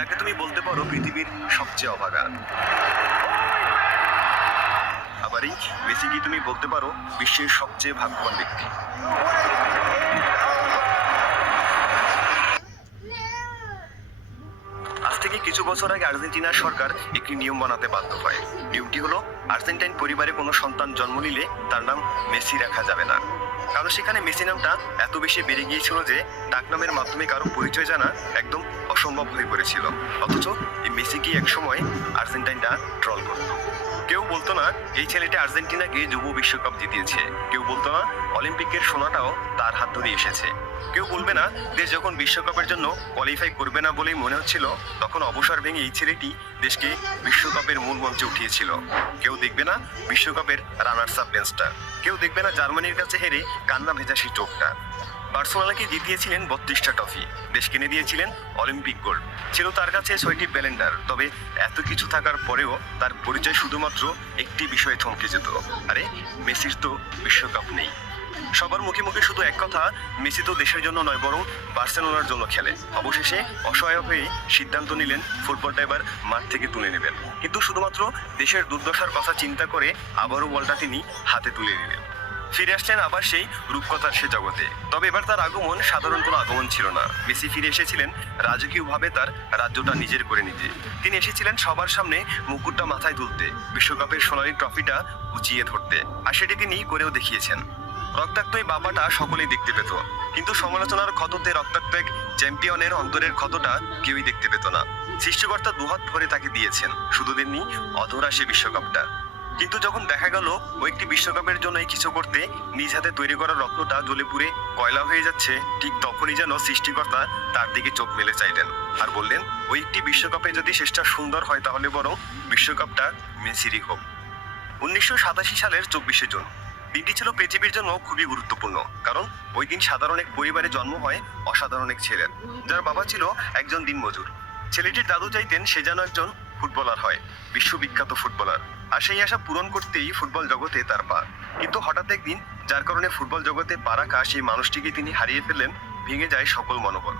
যাকে তুমি বলতে পারো পৃথিবীর সবচেয়ে অভাগা। আবার এই মেসিকে তুমি বলতে পারো বিশ্বের সবচেয়ে ভাগ্যবান ব্যক্তি। আজ থেকে কিছু বছর আগে আর্জেন্টিনার সরকার একটি নিয়ম বানাতে বাধ্য হয়। নিয়মটি হলো, আর্জেন্টাইন পরিবারে কোনো সন্তান জন্ম নিলে তার নাম মেসি রাখা যাবে না। কারণ সেখানে মেসি নামটা এত বেশি বেড়ে গিয়েছিল যে ডাকনামের মাধ্যমে কারো পরিচয় জানা একদম অসম্ভব হয়ে পড়েছিল। অথচ এই মেসিকে একসময় আর্জেন্টাইনরা ট্রল করত। কেউ বলতো না এই ছেলেটা আর্জেন্টিনাকে যুব বিশ্বকাপ জিতিয়েছে, কেউ বলতো না অলিম্পিকের সোনাটাও তার হাত ধরে এসেছে। কেউ বলবে না দেশ যখন বিশ্বকাপের জন্য কোয়ালিফাই করবে না বলেই মনে হচ্ছিল, তখন অবসর ভেঙে এই ছেলেটি দেশকে বিশ্বকাপের মূল মঞ্চে উঠিয়েছিল। কেউ দেখবে না বিশ্বকাপের রানার্স আপ বেঞ্চটা, কেউ দেখবে না জার্মানির কাছে হেরে কান্না ভেজা সেই চোখটা। বার্সেলোনাকে জিতিয়েছিলেন 32টা ট্রফি, দেশ কিনে দিয়েছিলেন অলিম্পিক গোল্ড, ছিল তার কাছে 6টি ব্যালেন্ডার। তবে এত কিছু থাকার পরেও তার পরিচয় শুধুমাত্র একটি বিষয়ে থমকে যেত, আরে মেসির তো বিশ্বকাপ নেই। সবার মুখে মুখে শুধু এক কথা, মেসি তো দেশের জন্য নয় বরং বার্সেলোনার জন্য খেলে। অবশেষে অসহায় হয়ে সিদ্ধান্ত নিলেন ফুটবলটা এবার মাঠ থেকে তুলে নেবেন, কিন্তু শুধুমাত্র দেশের দুর্দশার কথা চিন্তা করে আবারও বলটা তিনি হাতে তুলে নিলেন। ফিরে আসছেন আবার সেই রূপকথার সে জগতে। তবে এবার তার আগমন সাধারণ কোনো আগমন ছিল না। মেসি ফিরে এসেছিলেন রাজকীয়ভাবে তার রাজ্যটা নিজের করে নিতে। তিনি এসেছিলেন সবার সামনে মুকুটটা মাথায় তুলতে, বিশ্বকাপের সোনালী ট্রফিটা উঁচিয়ে ধরতে, আর সেটি তিনি করেও দেখিয়েছেন। রক্তাক্ত এই বাবাটা সকলেই দেখতে পেত, কিন্তু সমালোচনার ক্ষততে রক্তাক্ত এক চ্যাম্পিয়নের অন্তরের ক্ষতটা কেউই দেখতে পেত না। সৃষ্টিকর্তা দুহাত ভরে তাকে দিয়েছেন, শুধু দেননি অধরা সে বিশ্বকাপটা। কিন্তু যখন দেখা গেল ও একটি বিশ্বকাপের জন্য কিছু করতে নিজ হাতে তৈরি করা রত্নটা জ্বলে পুড়ে কয়লা হয়ে যাচ্ছে, ঠিক তখনই যেন সৃষ্টিকর্তা তার দিকে চোখ মেলে চাইলেন আর বললেন, ওই একটি বিশ্বকাপে যদি শেষটা সুন্দর হয় তাহলে বরং বিশ্বকাপটা মেসিরই হোক। 1987 সালের 24শে জুন দিনটি ছিল পৃথিবীর জন্য খুবই গুরুত্বপূর্ণ, কারণ ওই দিন সাধারণ এক পরিবারে জন্ম হয় অসাধারণ এক ছেলের, যার বাবা ছিল একজন দিনমজুর। ছেলেটির দাদু চাইতেন সে যেন একজন ফুটবলার হয়, বিশ্ববিখ্যাত ফুটবলার। আর সেই আশা পূরণ করতেই ফুটবল জগতে তার পা। কিন্তু হঠাৎ একদিন যার কারণে ফুটবল জগতে পা রাখা সেই মানুষটিকে তিনি হারিয়ে ফেললেন, ভেঙে যায় সকল মনোবল।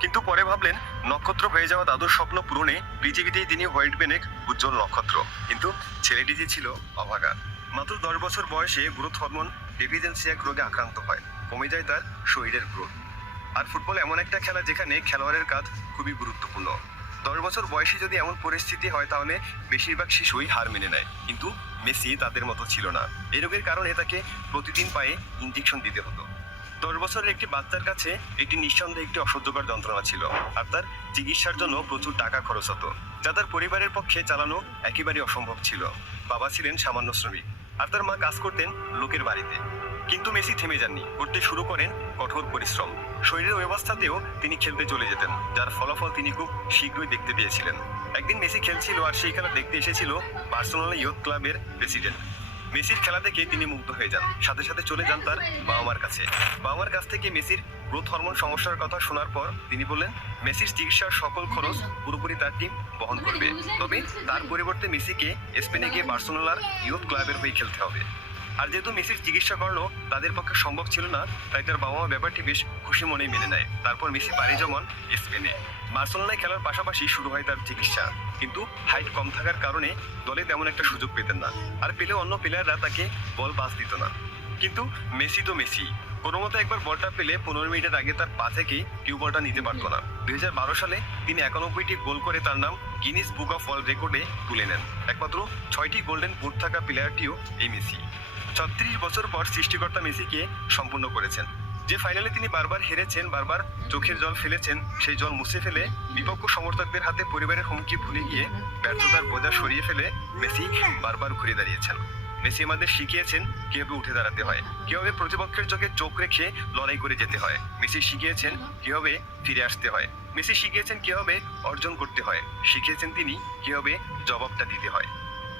কিন্তু পরে ভাবলেন নক্ষত্র হয়ে যাওয়া দাদুর স্বপ্ন পূরণে পৃথিবীতেই তিনি হয়ে উঠবেন এক উজ্জ্বল নক্ষত্র। কিন্তু ছেলেটি যে ছিল অভাগা। মাত্র 10 বছর বয়সে গ্রোথ হরমোন ডেফিসিয়েন্সি এক রোগে আক্রান্ত হয়, কমে যায় তার শরীরের গ্রোথ। আর ফুটবল এমন একটা খেলা যেখানে খেলোয়াড়ের কাজ খুবই গুরুত্বপূর্ণ। 10 বছর বয়সে যদি এমন পরিস্থিতি হয় তাহলে বেশিরভাগ শিশুই হার মেনে নেয়, কিন্তু মেসি তাদের মতো ছিল না। এই রোগের কারণে তাকে প্রতিদিন পায়ে ইনজেকশন দিতে হতো। 10 বছরের একটি বাচ্চার কাছে এটি নিঃসন্দেহে একটি অসহ্যকর যন্ত্রণা ছিল, আর তার চিকিৎসার জন্য প্রচুর টাকা খরচ হতো, যা তার পরিবারের পক্ষে চালানো একেবারেই অসম্ভব ছিল। বাবা ছিলেন সামান্য শ্রমিক, আর তার মা কাজ করতেন লোকের বাড়িতে। কিন্তু মেসি থেমে যাননি, করতে শুরু করেন কঠোর পরিশ্রম। শরীরের ওই অবস্থাতেও তিনি খেলতে চলে যেতেন, যার ফলাফল তিনি খুব শীঘ্রই দেখতে পেয়েছিলেন। একদিন মেসি খেলছিল, আর সেই খেলা দেখতে এসেছিল বার্সেলোনা ইয়ুথ ক্লাবের প্রেসিডেন্ট। মেসির খেলা দেখে তিনি মুগ্ধ হয়ে যান, সাথে সাথে চলে যান তার বাবা মার কাছে। বাবা মার কাছ থেকে মেসির গ্রোথ হরমোন সমস্যার কথা শোনার পর তিনি বললেন মেসির চিকিৎসার সকল খরচ পুরোপুরি তার টিম বহন করবে, তবে তার পরিবর্তে মেসিকে স্পেনে গিয়ে বার্সেলোনার ইয়ুথ ক্লাবের হয়ে খেলতে হবে। আর যেহেতু মেসির চিকিৎসা করানো তাদের পক্ষে সম্ভব ছিল না, তাই তার বাবা মা ব্যাপারটি বেশ খুশি মনেই মেনে নেয়। তারপর মেসি পাড়ি জমান স্পেনে। বার্সেলোনায় খেলার পাশাপাশি শুরু হয় তার চিকিৎসা, কিন্তু হাইট কম থাকার কারণে দলে তেমন একটা সুযোগ পেতেন না, আর পেলেও অন্য প্লেয়াররা তাকে বল পাস দিত না। কিন্তু মেসি তো মেসি, কোনো মতো একবার বলটা পেলে 15 মিনিটের আগে তার পা থেকে কেউ বলটা নিতে পারতো না। 2012 সালে তিনি 91টি গোল করে তার নাম গিনিস বুক অফ ওয়ার্ল্ড রেকর্ডে তুলে নেন। একমাত্র 6টি গোল্ডেন বুট থাকা প্লেয়ারটিও এই মেসি। 36 বছর পর সৃষ্টিকর্তা মেসিকে সম্পূর্ণ করেছেন। যে ফাইনালে তিনি বারবার হেরেছেন, বারবার চোখের জল ফেলেছেন, সেই জল মুছে ফেলে বিপক্ষ সমর্থকদের হাতে পরিবারের হুমকি ভুলে গিয়ে ব্যর্থতার বোঝা সরিয়ে ফেলে মেসি বারবার ঘুরে দাঁড়িয়েছেন। মেসি আমাদের শিখিয়েছেন কিভাবে উঠে দাঁড়াতে হয়, কিভাবে প্রতিপক্ষের চোখে চোখ রেখে লড়াই করে যেতে হয়। মেসি শিখিয়েছেন কিভাবে ফিরে আসতে হয়। মেসি শিখিয়েছেন কিভাবে অর্জন করতে হয়। শিখিয়েছেন তিনি কিভাবে জবাবটা দিতে হয়।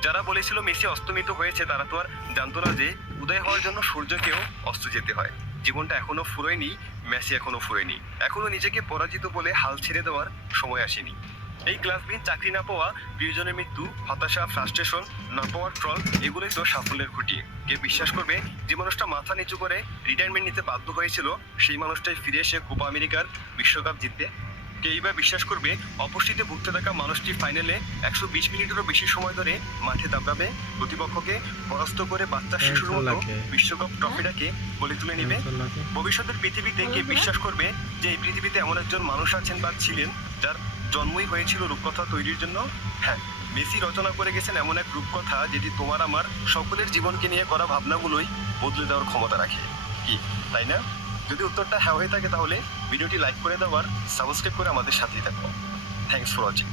যারা বলেছিল মেসি অস্তমিত হয়েছে, তারা তো আর জানতো না যে উদয় হওয়ার জন্য সূর্যকেও অস্ত যেতে হয়। জীবনটা এখনো ফুরোয়নি, মেসি এখনো ফুরোয়নি। এখনো নিজেকে পরাজিত বলে হাল ছেড়ে দেওয়ার সময় আসেনি। এই ক্লাস বিন, চাকরি না পাওয়া, প্রিয়জনের মৃত্যু, হতাশা, ফ্রাস্ট্রেশন, না পাওয়ার ট্রল, এগুলোই তো সাফল্যের খুঁটি। কে বিশ্বাস করবে যে মানুষটা মাথা নিচু করে রিটায়ারমেন্ট নিতে বাধ্য হয়েছিল, সেই মানুষটাই ফিরে এসে কোপা আমেরিকার বিশ্বকাপ জিতবে? কেই বা বিশ্বাস করবে অপুষ্টিতে ভুগতে থাকা মানুষটি ফাইনালে 120 মিনিটেরও বেশি সময় ধরে মাঠে দাবড়াবে, প্রতিপক্ষকে পরাস্ত করে বাচ্চা শিশুর মতো বিশ্বকাপ ট্রফিটাকে বলে তুলে নেবে। ভবিষ্যতের পৃথিবীতে কে বিশ্বাস করবে যে এই পৃথিবীতে এমন একজন মানুষ আছেন বা ছিলেন যার জন্মই হয়েছিল রূপকথা তৈরির জন্য? হ্যাঁ, মেসি রচনা করে গেছেন এমন এক রূপকথা যেটি তোমার আমার সকলের জীবনকে নিয়ে করা ভাবনাগুলোই বদলে দেওয়ার ক্ষমতা রাখে। কি তাই না? যদি উত্তরটা হ্যাঁ হয়ে থাকে তাহলে ভিডিওটি লাইক করে দাও আর সাবস্ক্রাইব করে আমাদের সাথেই থাকো। Thanks for watching.